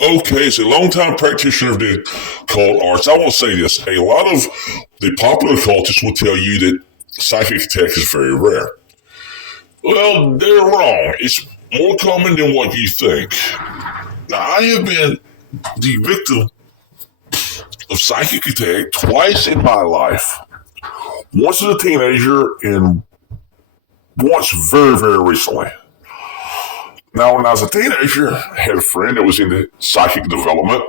Okay, as a longtime practitioner of the occult arts, I want to say this. A lot of the popular occultists will tell you that psychic attack is very rare. Well, they're wrong. It's more common than what you think. Now, I have been the victim of psychic attack twice in my life. Once as a teenager and once very, very recently. Now, when I was a teenager, I had a friend that was into psychic development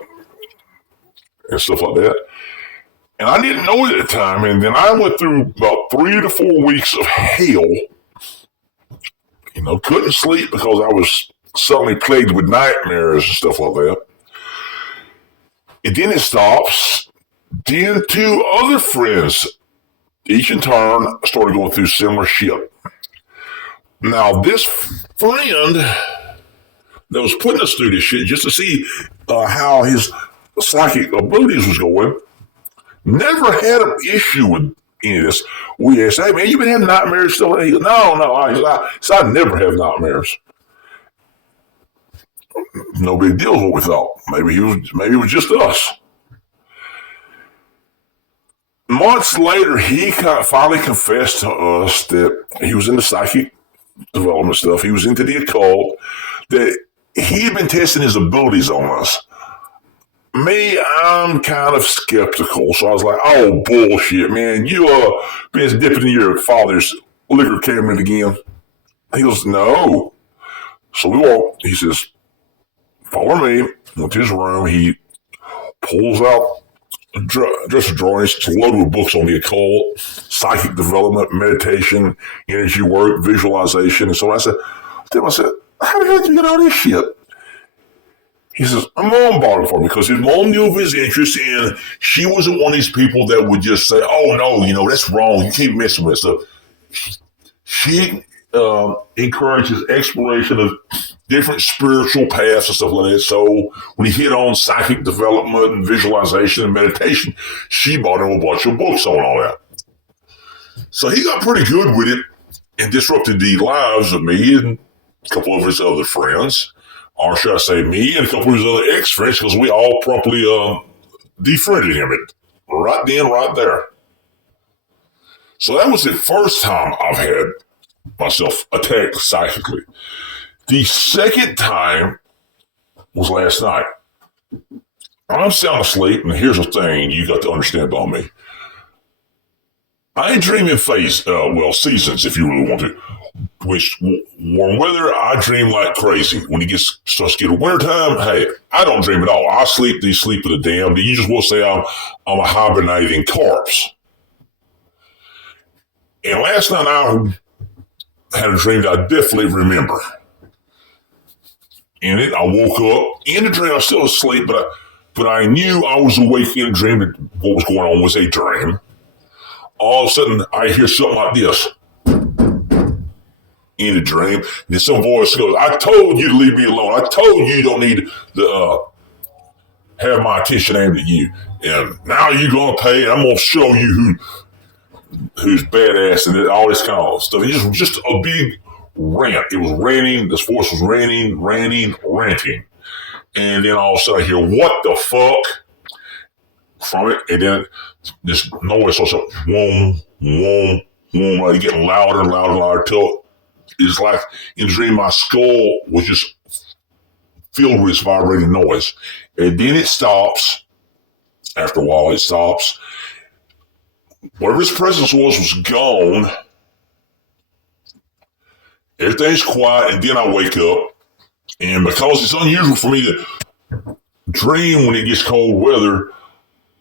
and stuff like that. And I didn't know it at the time. And then I went through about 3 to 4 weeks of hell. Couldn't sleep because I was suddenly plagued with nightmares and stuff like that. And then it stops. Then 2 other friends, each in turn, started going through similar shit. Now, this friend that was putting us through this shit just to see how his psychic abilities was going, never had an issue with any of this. We asked, "Hey man, you been having nightmares still?" He goes, "No, I never have nightmares." No big deal is what we thought. Maybe it was just us. Months later, he finally confessed to us that he was into psychic development stuff. He was into the occult. That he had been testing his abilities on us. Me, I'm kind of skeptical, so I was like, "Oh bullshit, man! You been dipping in your father's liquor cabinet again?" He goes, "No." So we walk. He says, "Follow me." Went to his room. He pulls out a dresser drawer. It's loaded with books on the occult, psychic development, meditation, energy work, visualization. And so I said, "How the hell did you get all this shit?" He says, "My mom bought it for me," because his mom knew of his interest, and she wasn't one of these people that would just say, "Oh no, that's wrong. You keep messing with stuff." She encourages exploration of different spiritual paths and stuff like that. So when he hit on psychic development and visualization and meditation, she bought him a bunch of books on all that. So he got pretty good with it and disrupted the lives of me and a couple of his other friends. Or should I say me and a couple of his other ex-friends, because we all promptly defriended him right then, right there. So that was the first time I've had myself attacked psychically. The second time was last night. I'm sound asleep, and here's the thing you got to understand about me. I ain't dreaming seasons, if you really want to. Which warm weather, I dream like crazy. When it starts getting wintertime, hey, I don't dream at all. I sleep the sleep of the damned. You just will say I'm a hibernating corpse. And last night I had a dream that I definitely remember. In it, I woke up. In the dream, I was still asleep, but I knew I was awake in a dream that what was going on was a dream. All of a sudden, I hear something like this. In a dream, and then some voice goes, "I told you to leave me alone. I told you don't need to have my attention aimed at you. And now you're going to pay, and I'm going to show you who's badass," and all this kind of stuff. It was just a big rant. It was ranting. This voice was ranting. And then all of a sudden I hear, "What the fuck?" from it. And then this noise starts up, whoom, whoom, whoom, like getting louder and louder till it's like in the dream my skull was just filled with this vibrating noise. And then it stops. After a while, it stops. Whatever his presence was gone. Everything's quiet, and then I wake up. And because it's unusual for me to dream when it gets cold weather,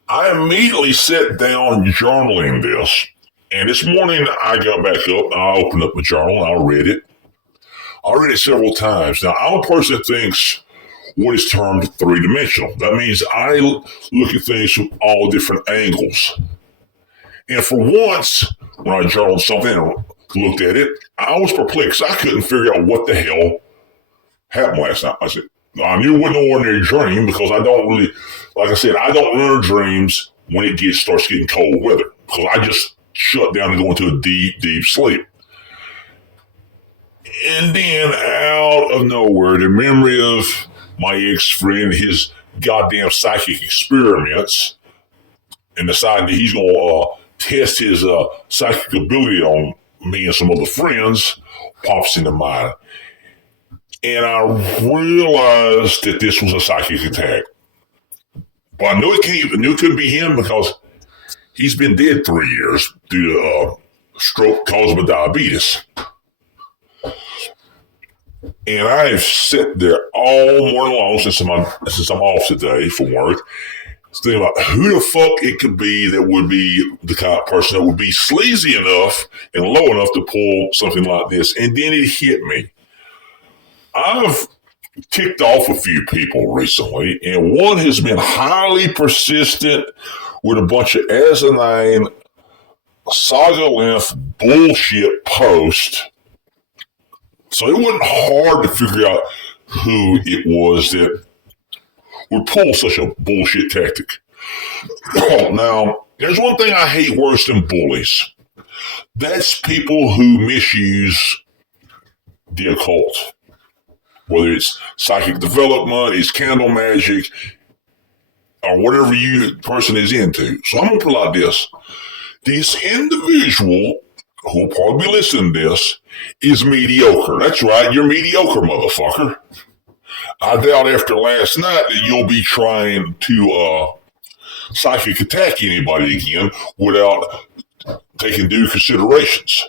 I immediately sat down journaling this. And this morning I got back up, I opened up my journal, and I read it. I read it several times. Now, I'm a person that thinks what is termed three-dimensional. That means I look at things from all different angles. And for once, when I journaled something and looked at it, I was perplexed. I couldn't figure out what the hell happened last night. I said, I knew it wasn't an ordinary dream because I don't really, like I said, I don't remember dreams when it starts getting cold weather because I just shut down and go into a deep, deep sleep. And then out of nowhere, the memory of my ex-friend his goddamn psychic experiments and deciding that he's going to test his psychic ability on me and some other friends pops into mind. And I realized that this was a psychic attack. But I knew it couldn't be him because he's been dead 3 years due to stroke caused by diabetes. And I've sat there all morning long since I'm off today from work, thinking about who the fuck it could be that would be the kind of person that would be sleazy enough and low enough to pull something like this. And then it hit me. I've ticked off a few people recently, and one has been highly persistent with a bunch of asinine, saga-length bullshit posts. So it wasn't hard to figure out who it was that would pull such a bullshit tactic. Now, there's one thing I hate worse than bullies. That's people who misuse the occult. Whether it's psychic development, it's candle magic, or whatever you person is into. So I'm going to put it like this. This individual who will probably be listening to this is mediocre. That's right, you're mediocre, motherfucker. I doubt after last night that you'll be trying to psychic attack anybody again without taking due considerations.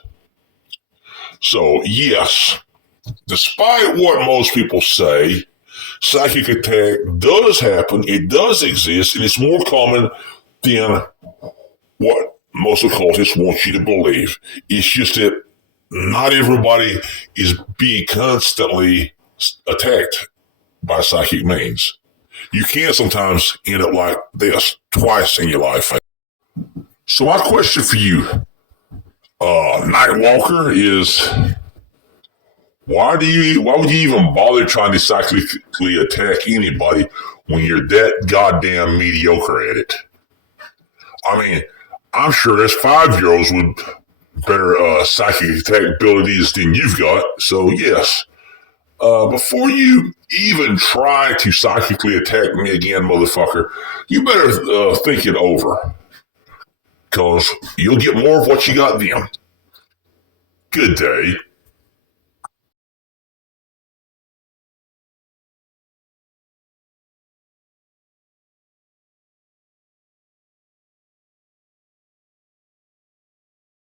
So, yes, despite what most people say, psychic attack does happen, it does exist, and it's more common than what most occultists want you to believe. It's just that not everybody is being constantly attacked by psychic means. You can sometimes end up like this twice in your life. So my question for you, Nightwalker, is why would you even bother trying to psychically attack anybody when you're that goddamn mediocre at it? I mean, I'm sure there's 5-year-olds with better psychic attack abilities than you've got. So yes, before you even try to psychically attack me again, motherfucker, you better think it over. Because you'll get more of what you got then. Good day.